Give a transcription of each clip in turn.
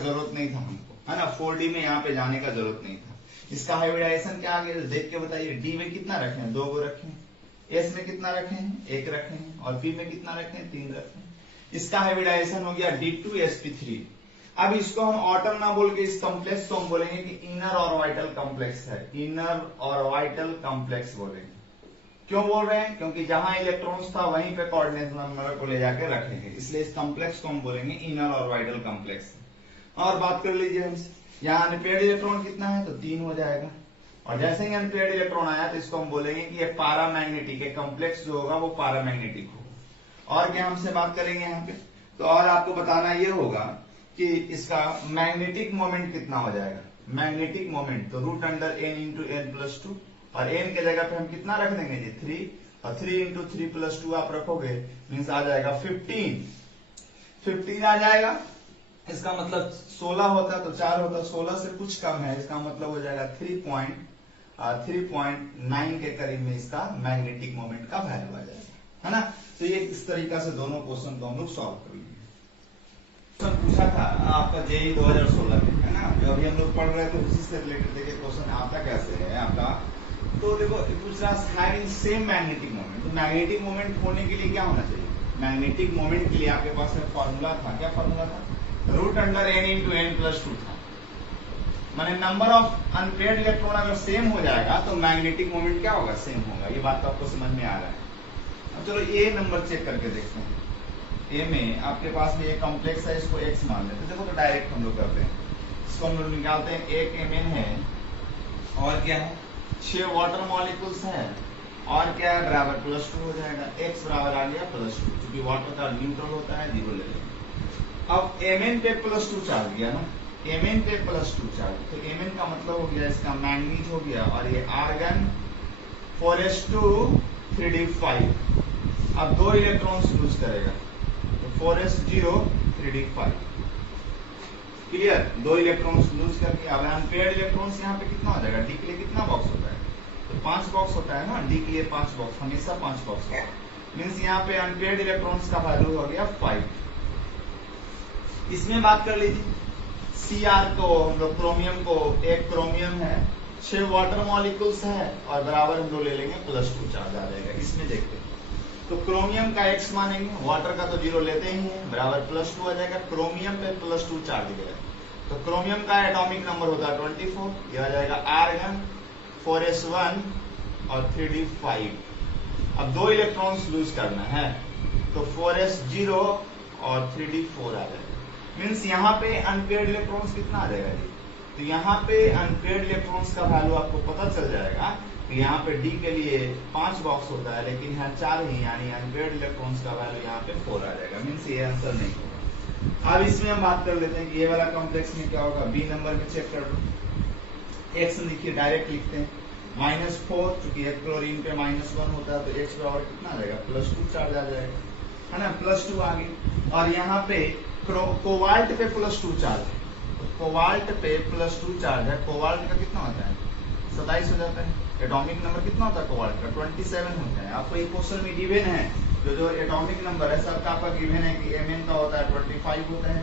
जरूरत नहीं था हमको, है ना, 4D में यहाँ पे जाने का जरूरत नहीं था। इसका हाइब्रिडाइजेशन क्या आगे देख के बताइए। डी में कितना रखे हैं, 2 गो रखे हैं। एस में कितना रखे हैं, 1 रखे हैं। और पी में कितना रखे हैं, 3 रखे हैं। इसका हाइब्रिडाइजेशन हो गया D2sp3। अब इसको हम ऑटम ना बोल के इस कॉम्प्लेक्स को हम बोलेंगे कि इनर ऑर्बिटल कॉम्प्लेक्स है, इनर ऑर्बिटल कॉम्प्लेक्स बोलेंगे। क्यों बोल रहे हैं, क्योंकि जहां इलेक्ट्रॉन्स था वहीं पे कोऑर्डिनेट नंबर को ले जाके रखेंगे, इसलिए इस कॉम्प्लेक्स को हम बोलेंगे इनर ऑर्बिटल कॉम्प्लेक्स। और बात कर लीजिए हमसे, यहाँ अनपेयर्ड इलेक्ट्रॉन कितना है, तो 3 हो जाएगा। और जैसे ही अनपेयर्ड इलेक्ट्रॉन आया तो इसको हम बोलेंगे कि ये पैरामैग्नेटिक है, कॉम्प्लेक्स जो होगा वो पैरामैग्नेटिक होगा। और क्या हमसे बात करेंगे यहाँ पे, तो और आपको बताना ये होगा कि इसका मैग्नेटिक मोमेंट कितना हो जाएगा। मैग्नेटिक मोमेंट तो root under n into n plus 2, और n के जगह पे हम कितना रख देंगे जी, 3, और 3 इंटू 3 प्लस 2 आप रखोगे, मीन्स आ जाएगा 15 आ जाएगा। इसका मतलब 16 होता तो 4 होता, 16 से कुछ कम है, इसका मतलब हो जाएगा 3.9 के करीब में इसका मैग्नेटिक मोमेंट का वैल्यू आ जाएगा, है ना। तो ये इस तरीका से दोनों क्वेश्चन को हम लोग सॉल्व कर लेंगे। क्वेश्चन पूछा था आपका जेई 2016 में, है ना, जो अभी हम लोग पढ़ रहे थे उसी से रिलेटेड देखिए क्वेश्चन आता कैसे है आपका। तो देखो पूछ रहा है सेम मैग्नेटिक मोमेंट, तो मैग्नेटिक मोमेंट होने के लिए क्या होना चाहिए, मैग्नेटिक मोमेंट के लिए आपके पास फॉर्मूला था, क्या फॉर्मूला था, root under n into n plus 2 था। माने नंबर ऑफ अनपेयर्ड इलेक्ट्रॉन अगर सेम हो जाएगा तो मैग्नेटिक मोमेंट क्या होगा, सेम होगा। ये बात तो आपको समझ में आ रहा है। अब चलो ए नंबर चेक करके देखते हैं। ए में आपके पास में ये कॉम्प्लेक्स है, इसको x मान लेते हैं। देखो तो डायरेक्ट हम लोग करते हैं, इसको हम लोग निकालते हैं। 1 Mn है और क्या है, 6 वाटर मॉलिक्यूल्स है, और क्या है बराबर प्लस 2 हो जाएगा। x बराबर आ गया प्लस 2, क्योंकि वाटर का न्यूट्रल होता है, 0 ले लेंगे। अब Mn पे प्लस 2 चार्ज गया ना, Mn पे प्लस 2 चार्ज, तो Mn का मतलब हो गया इसका मैंगनीज हो गया, और ये आर्गन 4s2 3d5। अब 2 इलेक्ट्रॉन्स लूज करेगा, तो 4s0 3d5। Clear, 2 electrons loose करके अब अनपेयर्ड इलेक्ट्रॉन्स यहाँ पे कितना हो जाएगा, डी के लिए कितना बॉक्स होता है, तो 5 बॉक्स होता है ना, डी के लिए 5 बॉक्स, हमेशा 5 बॉक्स होता है। मीन्स यहाँ पे अनपेयर्ड इलेक्ट्रॉन्स का वैल्यू हो गया 5। इसमें बात कर लीजिए Cr को, हम लोग क्रोमियम को, एक क्रोमियम है, 6 वाटर मॉलिक्यूल्स है, और बराबर हम लोग ले लेंगे प्लस 2 चार्ज आ जाएगा। इसमें देखते हैं तो क्रोमियम का x मानेंगे, वाटर का तो 0 लेते ही है, बराबर प्लस 2 आ जाएगा। क्रोमियम पे प्लस 2 चार्ज गया, तो क्रोमियम का एटॉमिक नंबर होता है 24, यह आ जाएगा आर्गन 4s1 और 3d5। अब 2 इलेक्ट्रॉन्स लूज करना है, तो 4s0 और 3d4 आ जाएगा। मीन्स यहाँ पे अनपेयर्ड इलेक्ट्रॉन्स कितना आ जाएगा जी, तो यहाँ पे अनपेयर्ड इलेक्ट्रॉन्स का वैल्यू आपको पता चल जाएगा कि यहाँ पे डी के लिए 5 बॉक्स होता है, लेकिन यहाँ 4 ही, यानी अनपेयर्ड इलेक्ट्रॉन्स का वैल्यू यहाँ पे 4 आ जाएगा। मीन्स ये आंसर नहीं होगा। अब इसमें हम बात कर लेते हैं कि ये वाला कॉम्प्लेक्स में क्या होगा, बी नंबर में चेक कर लो। एक्स लिखिए, डायरेक्ट लिखते हैं, -4, चूंकि एक क्लोरीन पे -1 होता है, तो एक्स बराबर कितना आ जाएगा, प्लस 2 चार्ज आ जाएगा, है ना, प्लस 2 आ गई। और यहाँ पे कोबाल्ट पे प्लस 2 चार्ज है, तो कोबाल्ट पे प्लस 2 चार्ज है। कोबाल्ट का कितना होता है, 27 हो जाता है। एटॉमिक नंबर कितना होता है कोबाल्ट का, 27 होता है। आपको एक क्वेश्चन में गिवन है, जो एटॉमिक नंबर है सबका आपका गिवन है कि Mn का होता है 25 होता है,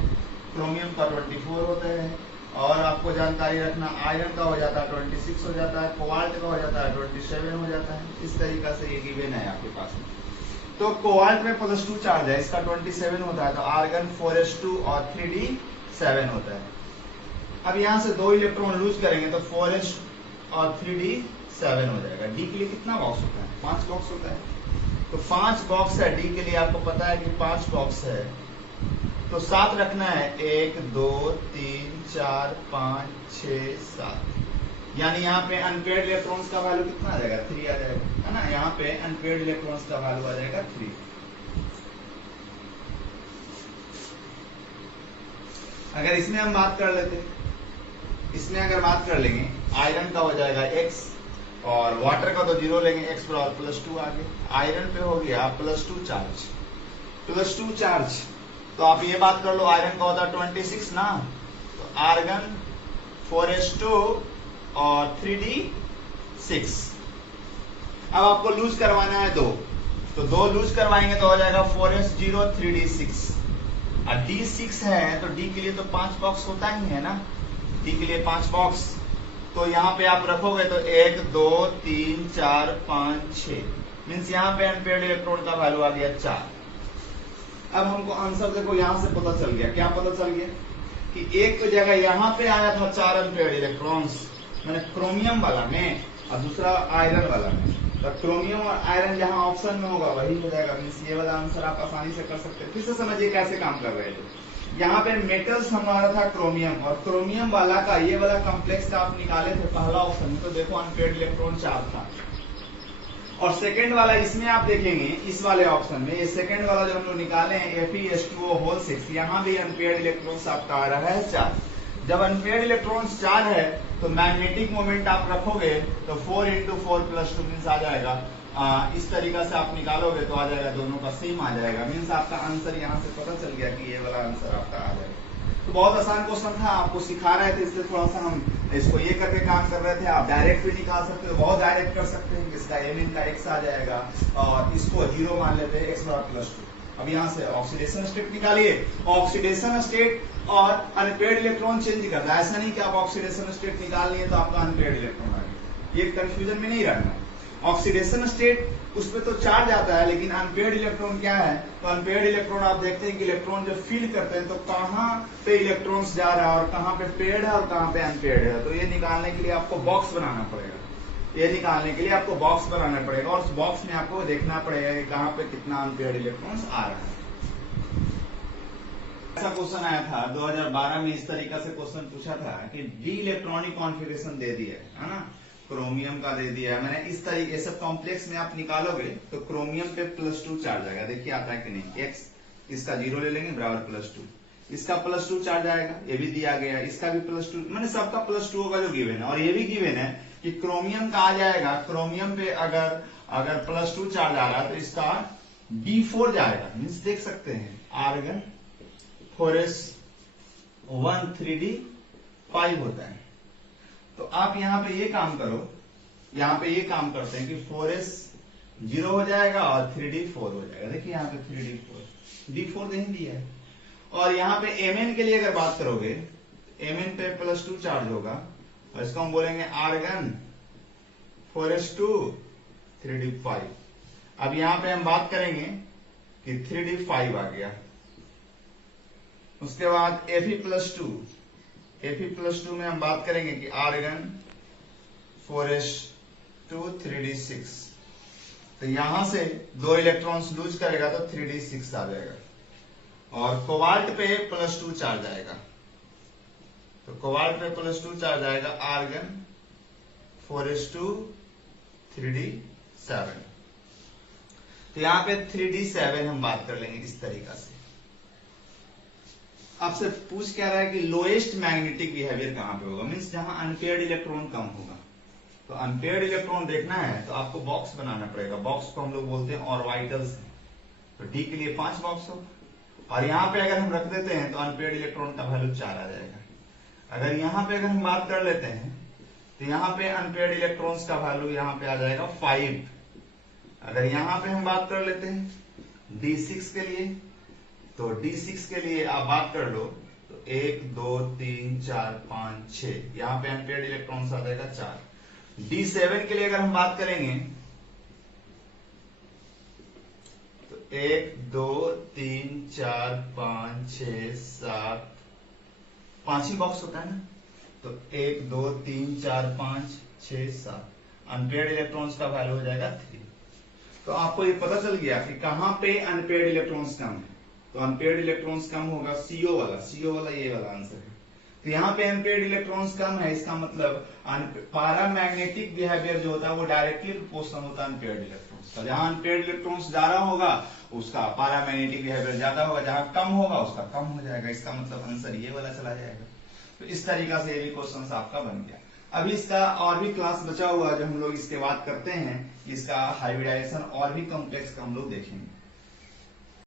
क्रोमियम का 24 होता है, और आपको जानकारी रखना आयरन का हो जाता है 26 हो जाता है, कोबाल्ट का हो जाता है 27 हो जाता है। इस तरीका से ये गिवन है आपके पास में। तो कोबाल्ट में प्लस 2 चार्ज है, इसका 27 होता है, तो आर्गन 4s2 और 3d7 होता है। अब यहाँ से 2 इलेक्ट्रॉन लूज करेंगे तो 4s और 3d7 हो जाएगा। डी के लिए कितना बॉक्स होता है, 5 बॉक्स होता है, तो 5 बॉक्स है डी के लिए, आपको पता है कि 5 बॉक्स है, तो 7 रखना है, 1 2 3 4 5 6 7, यानी यहाँ पे अनपेयर्ड इलेक्ट्रॉन्स का वैल्यू कितना आ जाएगा, 3 आ जाएगा, है ना। यहाँ पे अनपेयर्ड इलेक्ट्रॉन्स का वैल्यू आ जाएगा 3। अगर इसमें हम बात कर लेते, इसमें अगर बात कर लेंगे, आयरन का हो जाएगा x, और वाटर का तो 0 लेंगे, x बराबर प्लस 2 आ गया। आयरन पे हो गया प्लस 2 चार्ज, प्लस 2 चार्ज, तो आप ये बात कर लो, आयरन का होता है 26 ना, तो आर्गन 4s2 और 3d6। अब आपको लूज करवाना है 2, तो 2 लूज करवाएंगे तो हो जाएगा 4s0 3d6, और D6 है तो D के लिए तो 5 बॉक्स होता ही है ना, D के लिए 5 बॉक्स। तो यहाँ पे आप रखोगे तो 1 2 3 4 5 6 मीन्स यहाँ पे अनपेयर्ड इलेक्ट्रॉन का वैल्यू आ गया 4। अब हमको आंसर देखो यहाँ से पता चल गया, क्या पता चल गया कि एक तो जगह यहाँ पे आया था 4 अनपेयर्ड इलेक्ट्रॉन्स मैंने क्रोमियम वाला में, और दूसरा आयरन वाला में। तो क्रोमियम और आयरन जहां ऑप्शन में होगा वही हो जाएगा, मीन्स ये वाला आंसर आप आसानी से कर सकते हैं। फिर से समझिए कैसे काम कर रहे थे। यहाँ पे मेटल्स हमारा था क्रोमियम, और क्रोमियम वाला का ये वाला कॉम्प्लेक्स का आप निकाले थे पहला ऑप्शन में, तो देखो अनपेयर्ड इलेक्ट्रॉन 4 था। और सेकंड वाला इसमें आप देखेंगे इस वाले ऑप्शन में, ये सेकंड वाला जो हम लोग निकाले हैं Fe2O6, यहाँ भी अनपेयर्ड इलेक्ट्रॉन्स आपका आ रहा है 4। जब अनपेयर्ड इलेक्ट्रॉन्स 4 है तो मैग्नेटिक मोमेंट आप रखोगे तो 4 × 4 + 2 मीन्स आ जाएगा, इस तरीका से आप निकालोगे तो आ जाएगा, दोनों का सेम आ जाएगा। मीन्स आपका आंसर यहाँ से पता चल गया कि ये वाला आंसर आपका आ जाएगा। तो बहुत आसान क्वेश्चन था, आपको सिखा रहे थे इसलिए थोड़ा सा हम इसको ये करके काम कर रहे थे। आप डायरेक्ट भी निकाल सकते हो, बहुत डायरेक्ट कर सकते हैं। इसका Mn का x आ जाएगा और इसको 0 मान लेते हैं x + 2। अब यहाँ से ऑक्सीडेशन स्टेट निकालिए। ऑक्सीडेशन स्टेट और अनपेयर्ड इलेक्ट्रॉन चेंज करता है, ऐसा नहीं कि आप ऑक्सीडेशन स्टेट निकाल लिए तो आपका अनपेयर्ड इलेक्ट्रॉन आ गया, ये कंफ्यूजन में नहीं रहना। ऑक्सीडेशन स्टेट उस पर तो चार्ज आता है, लेकिन अनपेयर्ड इलेक्ट्रॉन क्या है, तो अनपेयर्ड इलेक्ट्रॉन आप देखते हैं कि इलेक्ट्रॉन जब फील करते हैं तो कहाँ पे इलेक्ट्रॉन्स जा रहा है और कहाँ पे पेयर्ड है और कहाँ पे अनपेयर्ड है। तो ये निकालने के लिए आपको बॉक्स बनाना पड़ेगा, ये निकालने के लिए आपको बॉक्स बनाना पड़ेगा, और उस बॉक्स में आपको देखना पड़ेगा कि कहाँ पे कितना अनपेयर्ड इलेक्ट्रॉन्स आ रहा है। ऐसा क्वेश्चन आया था 2012 में, इस तरीका से क्वेश्चन पूछा था कि डी इलेक्ट्रॉनिक कॉन्फ़िगरेशन दे दिया है ना, क्रोमियम का दे दिया है मैंने, इस तरीके सब कॉम्प्लेक्स में आप निकालोगे तो क्रोमियम पे +2 चार्ज आएगा। देखिए आता है कि नहीं, x इसका 0 ले लेंगे बराबर +2, इसका +2 चार्ज आएगा, ये भी दिया गया, इसका भी +2, मैंने सबका +2 होगा जो गिवन है। और ये भी गिवन है कि क्रोमियम का आ जाएगा, क्रोमियम पे अगर +2 चार्ज आ रहा है तो इसका D4 जाएगा, मीन्स देख सकते हैं आर्गन 4s1 3d5 होता है। तो आप यहाँ पे ये काम करो, यहाँ पे ये काम करते हैं कि 4s 0 हो जाएगा और 3d4 हो जाएगा। देखिए यहाँ पे 3d4 d4 नहीं दिया है। और यहाँ पे Mn के लिए अगर बात करोगे, Mn पे +2 चार्ज होगा और इसको हम बोलेंगे आर्गन 4s2 3d5। अब यहाँ पे हम बात करेंगे कि 3d5 आ गया। उसके बाद Fe+2 में हम बात करेंगे कि आर्गन 4s2 3d6। तो यहां से 2 इलेक्ट्रॉन्स लूज करेगा तो 3d6 आ जाएगा। और कोबाल्ट पे +2 चार्ज आएगा, तो कोबाल्ट पे +2 चार्ज आएगा, आर्गन 4s2 3d7। तो यहां पे 3d7 हम बात कर लेंगे इस तरीका से। आपसे पूछ क्या रहा है कि लोएस्ट मैग्नेटिक बिहेवियर कहां पे होगा, मीन्स जहां अनपेयर्ड इलेक्ट्रॉन कम होगा। तो अनपेयर्ड इलेक्ट्रॉन देखना है तो आपको बॉक्स बनाना पड़ेगा। बॉक्स को हम लोग बोलते हैं ऑर्बिटल्स। तो डी के लिए 5 बॉक्स हो, और यहाँ पे अगर हम रख देते हैं तो अनपेयर्ड इलेक्ट्रॉन का वैल्यू 4 आ जाएगा। अगर यहाँ पे अगर हम बात कर लेते हैं तो यहाँ पे अनपेयर्ड इलेक्ट्रॉन्स का वैल्यू यहाँ पे आ जाएगा 5। अगर यहाँ पे हम बात कर लेते हैं D6 के लिए, तो D6 के लिए आप बात कर लो तो 1 2 3 4 5 6, यहाँ पे अनपेयर्ड इलेक्ट्रॉन्स आ जाएगा 4। D7 के लिए अगर हम बात करेंगे तो 1 2 3 4 5 6 7, 5 ही बॉक्स होता है ना, तो 1 2 3 4 5 6 7, अनपेयर्ड इलेक्ट्रॉन्स का वैल्यू हो जाएगा 3। तो आपको ये पता चल गया कि कहां पे अनपेयर्ड इलेक्ट्रॉन्स कम है। तो अनपेयर्ड इलेक्ट्रॉन्स कम होगा CO वाला ये वाला आंसर है। तो यहाँ पे अनपेयर्ड इलेक्ट्रॉन्स कम है, इसका मतलब पैरामैग्नेटिक बिहेवियर जो होता है वो डायरेक्टली प्रोपोर्शनल होता है अनपेयर्ड इलेक्ट्रॉन्स का। जहां अनपेयर्ड इलेक्ट्रॉन्स ज्यादा होगा उसका पैरामैग्नेटिक बिहेवियर ज्यादा होगा, जहां कम होगा उसका कम हो जाएगा। इसका मतलब आंसर ये वाला चला जाएगा। तो इस तरीका से ये भी क्वेश्चन आपका बन गया। अभी इसका और भी क्लास बचा हुआ जो हम लोग इसके बाद करते हैं, इसका हाइब्रिडाइजेशन और भी कॉम्प्लेक्स का हम लोग देखेंगे।